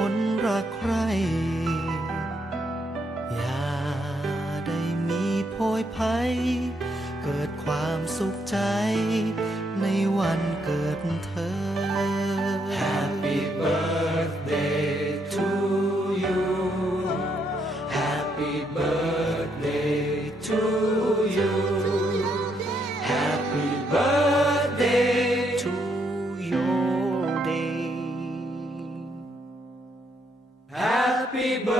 น เกิดความสุขใจ ในวันเกิดเธอ Happy birthday to you Happy birthday to you Happy birthday to your day Happy birthday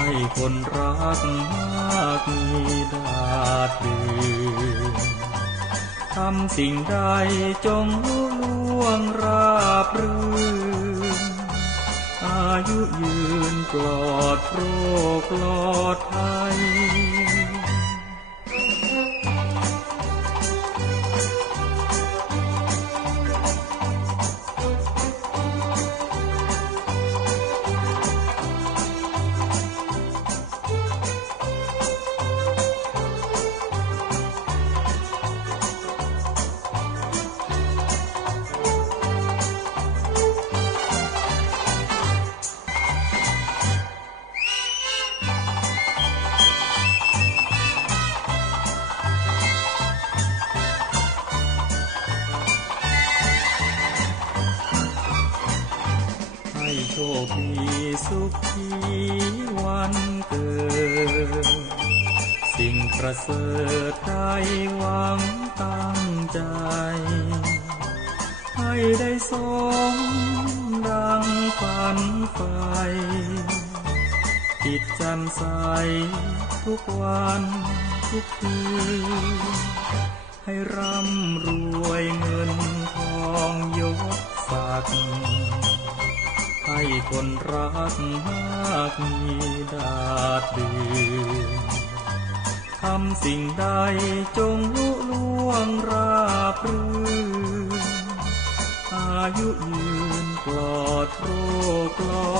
ให้คนรักมากมีดาดดืนทำสิ่งใดจงลุล่วงราบรื่น อายุยืนปลอดโรคปลอดภัย คดีสุขีวันเกิด สิ่งประเสริฐได้หวังตั้งใจ ให้ได้สมดังฝันไฟจิตจ่มใสทุกวันทุกคืนให้ร่ำรวย คนรักมากมีดาดดืนทำสิ่งใดจงลุล่วงราบรื่นอายุยืนปลอดโรคปลอด